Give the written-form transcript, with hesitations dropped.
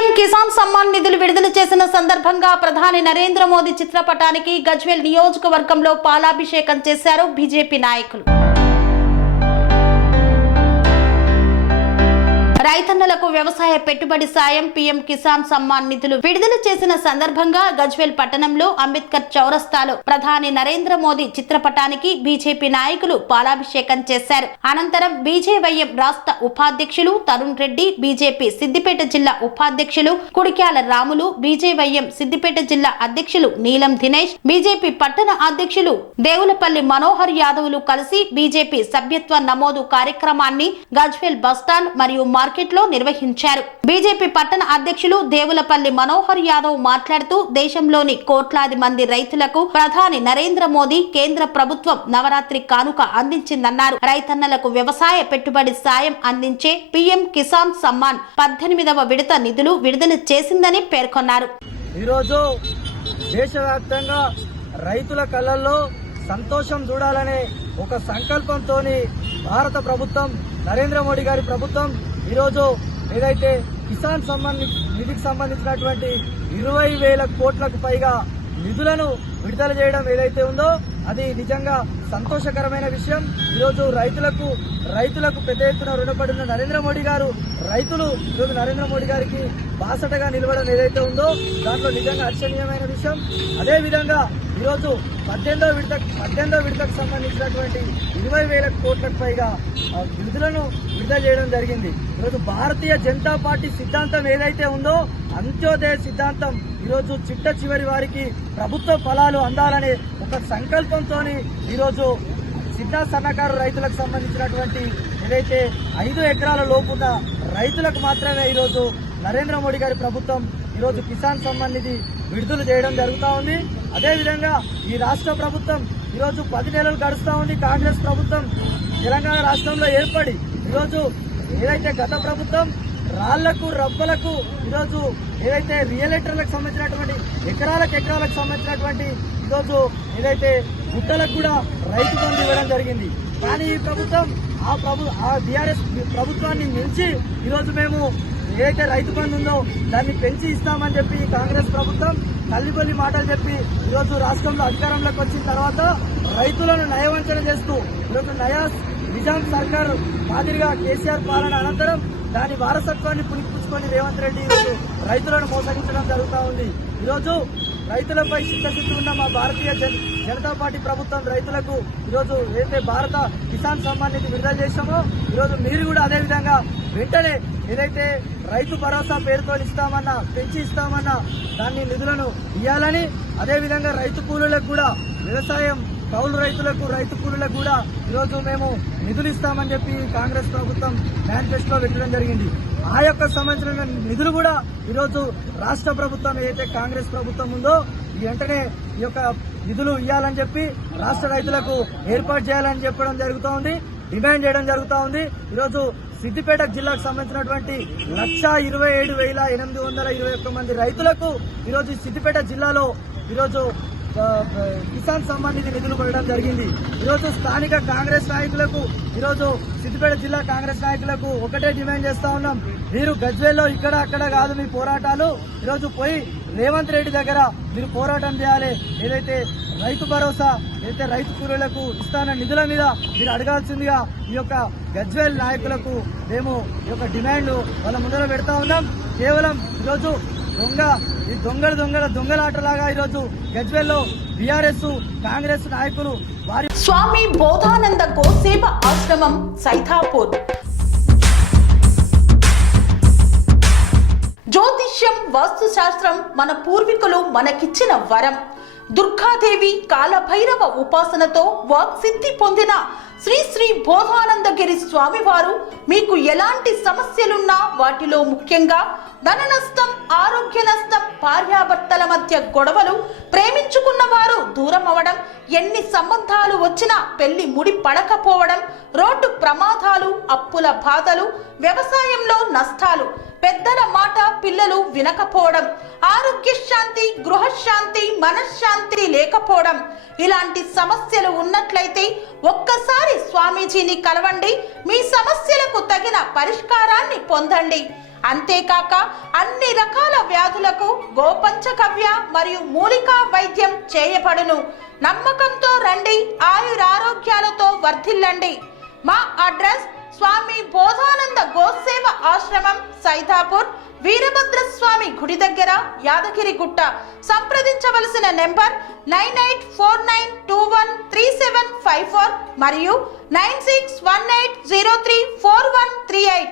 PM Kisan Samman నిధులు విడుదల చేసిన సందర్భంగా ప్రధాని నరేంద్ర మోదీ చిత్రపటానికి గజ్వేల్ నియోజకవర్గంలో పాలాభిషేకం చేశారు బీజేపీ నాయకులు. రైతన్నలకు వ్యవసాయ పెట్టుబడి సాయం పీఎం కిసాన్ సమ్మాన్ నిధులు విడుదల చేసిన సందర్భంగా గజ్వేల్ పట్టణంలో అంబేద్కర్ చౌరస్తాలో ప్రధాని నరేంద్ర మోదీ చిత్రపటానికి బీజేపీ నాయకులు పాలాభిషేకం చేశారు. అనంతరం బీజేవైఎం రాష్ట్ర ఉపాధ్యక్షులు తరుణ్ రెడ్డి, బీజేపీ సిద్దిపేట జిల్లా ఉపాధ్యక్షులు కుడిక్యాల రాములు, బీజేవైఎం సిద్దిపేట జిల్లా అధ్యక్షులు నీలం దినేష్, బీజేపీ పట్టణ అధ్యక్షులు దేవులపల్లి మనోహర్ యాదవ్లు కలిసి బీజేపీ సభ్యత్వ నమోదు కార్యక్రమాన్ని గజ్వేల్ బస్టాండ్ మరియు మార్కెట్ లో నిర్వహించారు. బీజేపీ పట్టణ అధ్యక్షులు దేవులపల్లి మనోహర్ యాదవ్ మాట్లాడుతూ దేశంలోని కోట్లాది మంది రైతులకు ప్రధాని నరేంద్ర మోదీ కేంద్ర ప్రభుత్వం నవరాత్రి కానుక అందించిందన్నారు. రైతన్నలకు వ్యవసాయ పెట్టుబడి సాయం అందించే పీఎం కిసాన్ సమ్మాన్ 18వ విడత నిధులు విడుదల చేసిందని పేర్కొన్నారు. ఈరోజు దేశవ్యాప్తంగా రైతుల కళ్ళల్లో సంతోషం చూడాలనే ఒక సంకల్పంతో భారత ప్రభుత్వం, నరేంద్ర మోడీ గారి ప్రభుత్వం ఈరోజు ఏదైతే కిసాన్ సమ్మాన్ నిధికి సంబంధించినటువంటి 20,000 కోట్లకు పైగా నిధులను విడుదల చేయడం ఏదైతే ఉందో అది నిజంగా సంతోషకరమైన విషయం. ఈరోజు రైతులకు పెద్ద ఎత్తున రుణపడిన నరేంద్ర మోడీ గారు రైతులు ఈరోజు నరేంద్ర మోడీ గారికి బాసటగా నిలవడం ఏదైతే ఉందో దాంట్లో నిజంగా హర్షణీయమైన విషయం. అదేవిధంగా ఈరోజు 18వ విడతకు సంబంధించినటువంటి 20,000 కోట్లకు పైగా నిధులను విడుదల చేయడం జరిగింది. ఈరోజు భారతీయ జనతా పార్టీ సిద్ధాంతం ఏదైతే ఉందో అంత్యోదయ సిద్ధాంతం ఈరోజు చిట్ట చివరి వారికి ప్రభుత్వ ఫలాలు అందాలనే ఒక సంకల్పంతో ఈరోజు చిన్న సన్నకారు రైతులకు సంబంధించినటువంటి ఏదైతే 5 ఎకరాల లోపున్న రైతులకు మాత్రమే ఈరోజు నరేంద్ర మోడీ గారి ప్రభుత్వం ఈరోజు కిసాన్ సమ్మాన్ నిధి విడుదల చేయడం జరుగుతూ ఉంది. అదేవిధంగా ఈ రాష్ట్ర ప్రభుత్వం ఈరోజు 10 నెలలు గడుస్తూ ఉంది. కాంగ్రెస్ ప్రభుత్వం తెలంగాణ రాష్ట్రంలో ఏర్పడి ఈరోజు ఏదైతే గత ప్రభుత్వం రాళ్లకు రబ్బలకు ఈరోజు ఏదైతే రియలేటర్లకు సంబంధించినటువంటి ఎకరాలకు సంబంధించినటువంటి ఈరోజు ఏదైతే గుట్టలకు కూడా రైతు బంధు ఇవ్వడం జరిగింది. కానీ ఈ ప్రభుత్వం ఆ బీఆర్ఎస్ ప్రభుత్వాన్ని మించి ఈరోజు మేము ఏదైతే రైతు బంధు ఉందో దాన్ని పెంచి ఇస్తామని చెప్పి కాంగ్రెస్ ప్రభుత్వం తల్లిబొల్లి మాటలు చెప్పి ఈరోజు రాష్ట్రంలో అధికారంలోకి వచ్చిన తర్వాత రైతులను నయవంచన చేస్తూ ఈరోజు నిజాం సర్కార్ మాదిరిగా కేసీఆర్ పాలన అనంతరం దాని వారసత్వాన్ని పుణిపుచ్చుకొని రేవంత్ రెడ్డి ఈరోజు రైతులను మోసగించడం జరుగుతూ ఉంది. ఈరోజు రైతులపై చిత్తశుద్ధి ఉన్న మా భారతీయ జనతా పార్టీ ప్రభుత్వం రైతులకు ఈరోజు ఏదైతే భారత కిసాన్ సమ్మాన్ నిధి విడుదల చేశామో ఈరోజు మీరు కూడా అదేవిధంగా వెంటనే ఏదైతే రైతు భరోసా పేరుతో పెంచి ఇస్తామన్నా దాన్ని నిధులను ఇవ్వాలని, అదేవిధంగా రైతు కూలీలకు కూడా వ్యవసాయం కౌలు రైతులకు రైతు కూలీలకు కూడా ఈరోజు మేము నిధులు ఇస్తామని చెప్పి కాంగ్రెస్ ప్రభుత్వం మేనిఫెస్టోలో పెట్టడం జరిగింది. ఆ యొక్క సంబంధించిన నిధులు కూడా ఈరోజు రాష్ట్ర ప్రభుత్వం ఏదైతే కాంగ్రెస్ ప్రభుత్వం ఉందో ఈ వెంటనే ఈ యొక్క నిధులు ఇవ్వాలని చెప్పి రాష్ట్ర రైతులకు ఏర్పాటు చేయాలని చెప్పడం జరుగుతూ ఉంది, డిమాండ్ చేయడం జరుగుతూ ఉంది. ఈరోజు సిద్దిపేట జిల్లాకు సంబంధించినటువంటి 1,27,821 మంది రైతులకు ఈరోజు సిద్దిపేట జిల్లాలో ఈరోజు కిసాన్ సమ్మాన్ నిధి నిధులు కొనడం జరిగింది. ఈరోజు స్థానిక కాంగ్రెస్ నాయకులకు ఈరోజు సిద్దిపేట జిల్లా కాంగ్రెస్ నాయకులకు ఒకటే డిమాండ్ చేస్తా ఉన్నాం. మీరు గజ్వేల్లో ఇక్కడ అక్కడ కాదు మీ పోరాటాలు, ఈరోజు పోయి రేవంత్ రెడ్డి దగ్గర మీరు పోరాటం చేయాలి. ఏదైతే రైతు భరోసా ఏదైతే రైతు కూలీలకు ఇస్తాన నిధుల మీద మీరు అడగాల్సిందిగా ఈ యొక్క గజ్వేల్ నాయకులకు మేము ఈ యొక్క డిమాండ్ వాళ్ళ ముందర పెడతా ఉన్నాం. కేవలం ఈరోజు దొంగలాటలాగా ఈరోజు గజ్వేల్లో బీఆర్ఎస్ కాంగ్రెస్ నాయకులు స్వామి బోధానంద గోసేవ ఆశ్రమం సైతాపూర్. జ్యోతిష్యం, వాస్తు శాస్త్రం మన పూర్వీకులు మనకిచ్చిన వరం. దుర్గాదేవి, కాలభైరవ ఉపాసనతో వాక్సిద్ధి పొందిన శ్రీ బోధానందగిరి స్వామివారు మీకు ఎలాంటి సమస్యలున్నా వాటిలో ముఖ్యంగా ధన నష్టం, ఆరోగ్య నష్టం, భార్యాభర్తల మధ్య గొడవలు, ప్రేమించుకున్న వారు దూరం అవడం, ఎన్ని సంబంధాలు వచ్చినా పెళ్లి ముడి పడకపోవడం, రోడ్డు ప్రమాదాలు, అప్పుల బాధలు, వ్యవసాయంలో నష్టాలు, పెద్దల మాట పిల్లలు వినకపోవడం, ఆరోగ్య శాంతి, గృహశాంతి, మనశ్శాంతి లేకపోవడం, ఇలాంటి సమస్యలు ఉన్నట్లయితే ఒక్కసారి స్వామీజీని కలవండి. మీ సమస్యలకు తగిన పరిష్కారాన్ని పొందండి. అంతేకాక అన్ని రకాల వ్యాధులకు గోపంచకవ్య మరియు మూలికా వైద్యం చేయబడును. నమ్మకంతో రండి, ఆయురారోగ్యాలతో వర్ధిల్లండి. మా అడ్రస్ స్వామి బోధానంద గోసేవ ఆశ్రమం, సైదాపూర్, వీరభద్రస్వామి గుడి దగ్గర, యాదగిరిగుట్ట. సంప్రదించవలసిన నెంబర్ 9849213754 మరియు 9618034138.